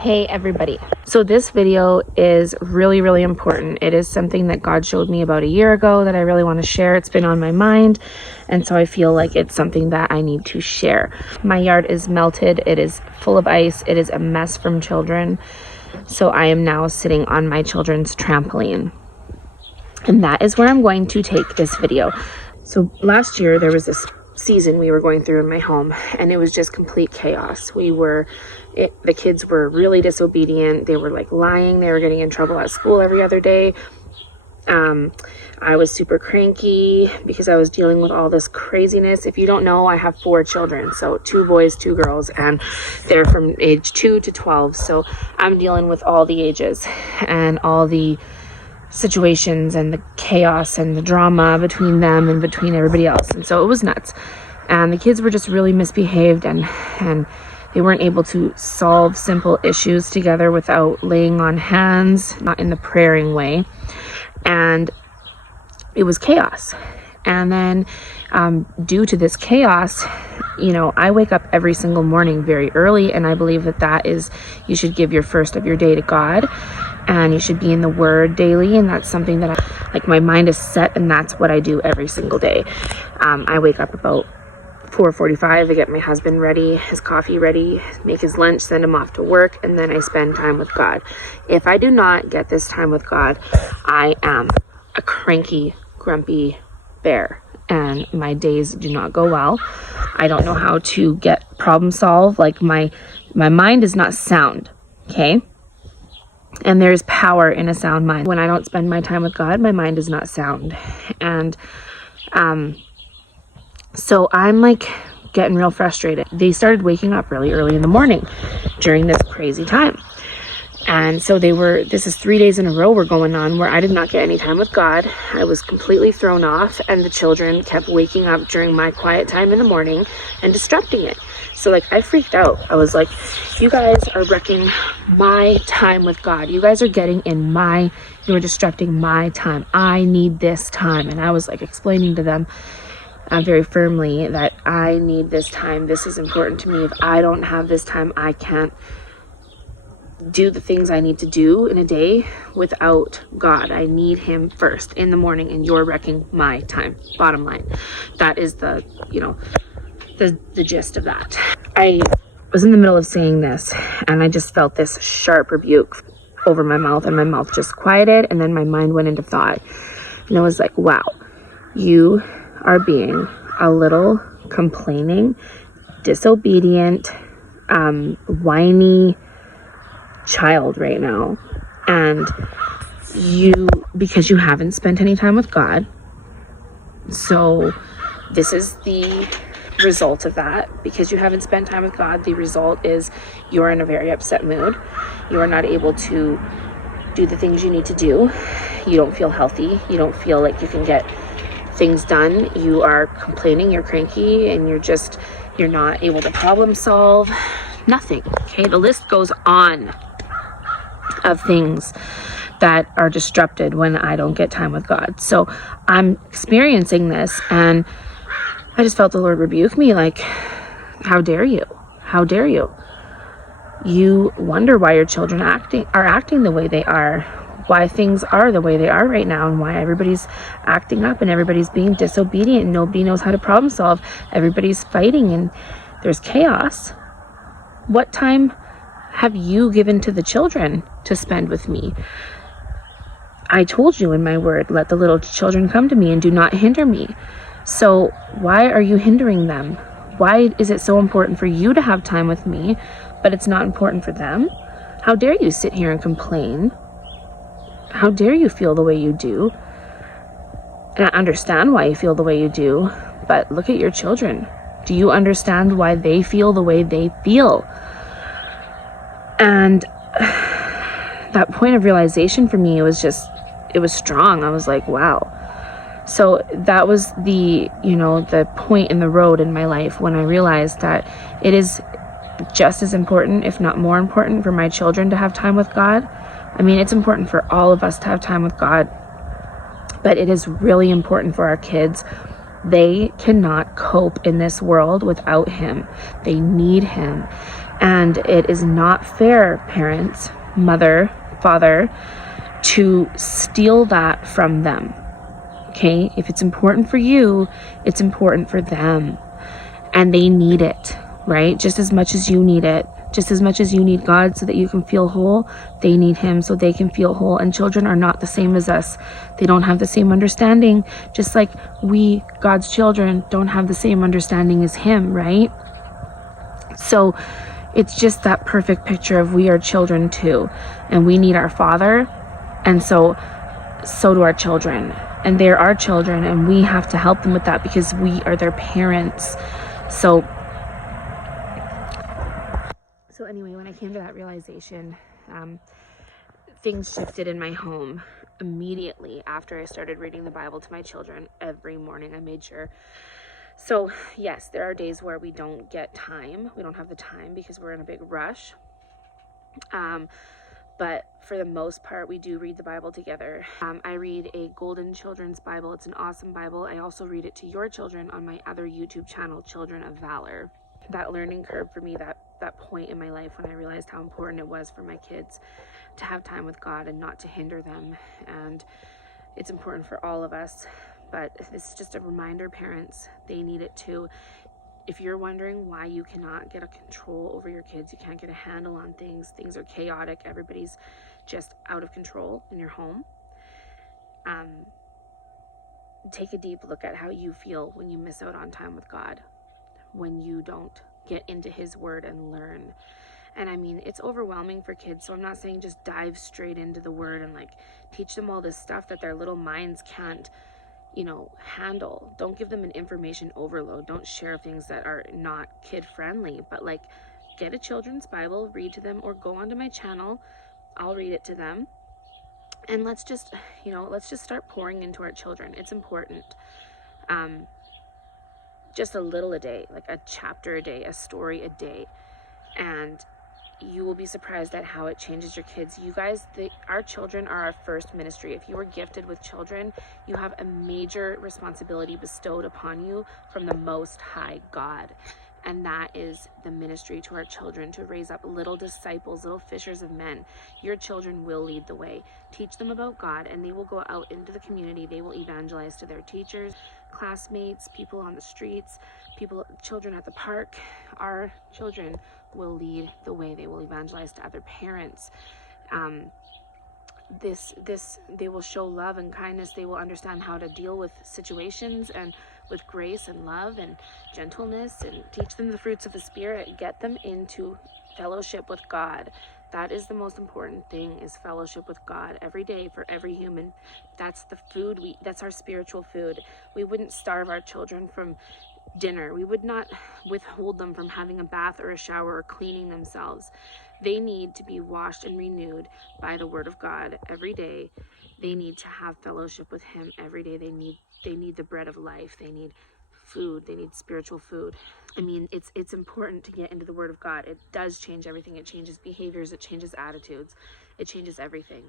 Hey everybody. So this video is really important. It is something that God showed me about a year ago that I really want to share. It's been on my mind, and so I feel like it's something that I need to share. My yard is melted. It is full of ice. It is a mess from children. So I am now sitting on my children's trampoline. And that is where I'm going to take this video. So last year there was this season we were going through in my home, and it was just complete chaos. The kids were really disobedient. They were like lying. They were getting in trouble at school every other day. I was super cranky because I was dealing with all this craziness. If you don't know, I have 4 children, so 2 boys, 2 girls, and they're from age 2 to 12. So I'm dealing with all the ages and all the situations and the chaos and the drama between them and between everybody else. And so it was nuts. And the kids were just really misbehaved, and they weren't able to solve simple issues together without laying on hands, not in the praying way. And it was chaos. And then due to this chaos, I wake up every single morning very early, and I believe that is, you should give your first of your day to God, and you should be in the Word daily. And that's something that my mind is set, and that's what I do every single day. I wake up about 4:45. I get my husband ready, his coffee ready, make his lunch, send him off to work, and then I spend time with God. If I do not get this time with God, I am a cranky, grumpy bear, and my days do not go well. I don't know how to get problem solve. My mind is not sound, okay? And there's power in a sound mind. When I don't spend my time with God, my mind is not sound. And so I'm getting real frustrated. They started waking up really early in the morning during this crazy time. And so this is 3 days in a row we're going on where I did not get any time with God. I was completely thrown off, and the children kept waking up during my quiet time in the morning and disrupting it. So I freaked out. I was like, you guys are wrecking my time with God. You guys are getting in you are disrupting my time. I need this time. And I was explaining to them very firmly that I need this time. This is important to me. If I don't have this time, I can't do the things I need to do in a day without God. I need Him first in the morning, and you're wrecking my time. Bottom line. That is the gist of that. I was in the middle of saying this, and I just felt this sharp rebuke over my mouth, and my mouth just quieted, and then my mind went into thought. And I was like, wow, you are being a little complaining, disobedient, whiny child right now. And because you haven't spent any time with God. So this is the result of that. Because you haven't spent time with God, the result is you're in a very upset mood. You are not able to do the things you need to do. You don't feel healthy. You don't feel like you can get things done. You are complaining, you're cranky, and you're not able to problem solve. Nothing. Okay, the list goes on of things that are disrupted when I don't get time with God. So I'm experiencing this, and I just felt the Lord rebuke me, how dare you? How dare you? You wonder why your children are acting the way they are, why things are the way they are right now, and why everybody's acting up and everybody's being disobedient and nobody knows how to problem solve. Everybody's fighting and there's chaos. What time have you given to the children to spend with me? I told you in my word, let the little children come to me and do not hinder me. So why are you hindering them? Why is it so important for you to have time with me, but it's not important for them? How dare you sit here and complain? How dare you feel the way you do? And I understand why you feel the way you do, but look at your children. Do you understand why they feel the way they feel? And that point of realization for me, it was strong. I was like, wow. So that was the point in the road in my life when I realized that it is just as important, if not more important, for my children to have time with God. I mean, it's important for all of us to have time with God, but it is really important for our kids. They cannot cope in this world without Him. They need Him. And it is not fair, parents, mother, father, to steal that from them. Okay? If it's important for you, it's important for them. And they need it, right? Just as much as you need it. Just as much as you need God so that you can feel whole, they need him so they can feel whole. And children are not the same as us. They don't have the same understanding, just like we, God's children, don't have the same understanding as him, right? So it's just that perfect picture of we are children too, and we need our Father, and so do our children. And they're our children, and we have to help them with that because we are their parents. So anyway, when I came to that realization, things shifted in my home immediately after I started reading the Bible to my children every morning. I made sure. So yes, there are days where we don't get time. We don't have the time because we're in a big rush. But for the most part, we do read the Bible together. I read a Golden Children's Bible. It's an awesome Bible. I also read it to your children on my other YouTube channel, Children of Valor. That learning curve for me, that point in my life when I realized how important it was for my kids to have time with God and not to hinder them. And it's important for all of us. But this is just a reminder, parents, they need it too. If you're wondering why you cannot get a control over your kids, you can't get a handle on things, things are chaotic, everybody's just out of control in your home, take a deep look at how you feel when you miss out on time with God, when you don't get into his word and learn. And I mean, it's overwhelming for kids, so I'm not saying just dive straight into the word and like teach them all this stuff that their little minds can't, handle. Don't give them an information overload. Don't share things that are not kid friendly, but like get a children's Bible, read to them, or go onto my channel. I'll read it to them. And let's just start pouring into our children. It's important. Just a little a day, like a chapter a day, a story a day. And you will be surprised at how it changes your kids. You guys, our children are our first ministry. If you were gifted with children, you have a major responsibility bestowed upon you from the Most High God. And that is the ministry to our children, to raise up little disciples, little fishers of men. Your children will lead the way. Teach them about God, and they will go out into the community. They will evangelize to their teachers, classmates, people on the streets, children at the park. Our children will lead the way. They will evangelize to other parents. They will show love and kindness. They will understand how to deal with situations and with grace and love and gentleness, and teach them the fruits of the Spirit. Get them into fellowship with God. That is the most important thing, is fellowship with God every day for every human. That's the food that's our spiritual food. We wouldn't starve our children from dinner. We would not withhold them from having a bath or a shower or cleaning themselves. They need to be washed and renewed by the word of God every day. They need to have fellowship with him every day. They need the bread of life. They need food. They need spiritual food. I mean, it's important to get into the word of God. It does change everything. It changes behaviors. It changes attitudes. It changes everything.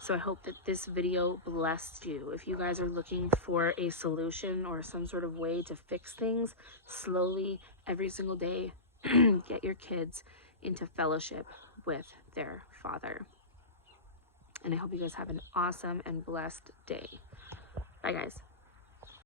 So I hope that this video blessed you. If you guys are looking for a solution or some sort of way to fix things slowly every single day, get your kids into fellowship with their Father. And I hope you guys have an awesome and blessed day. Bye, guys.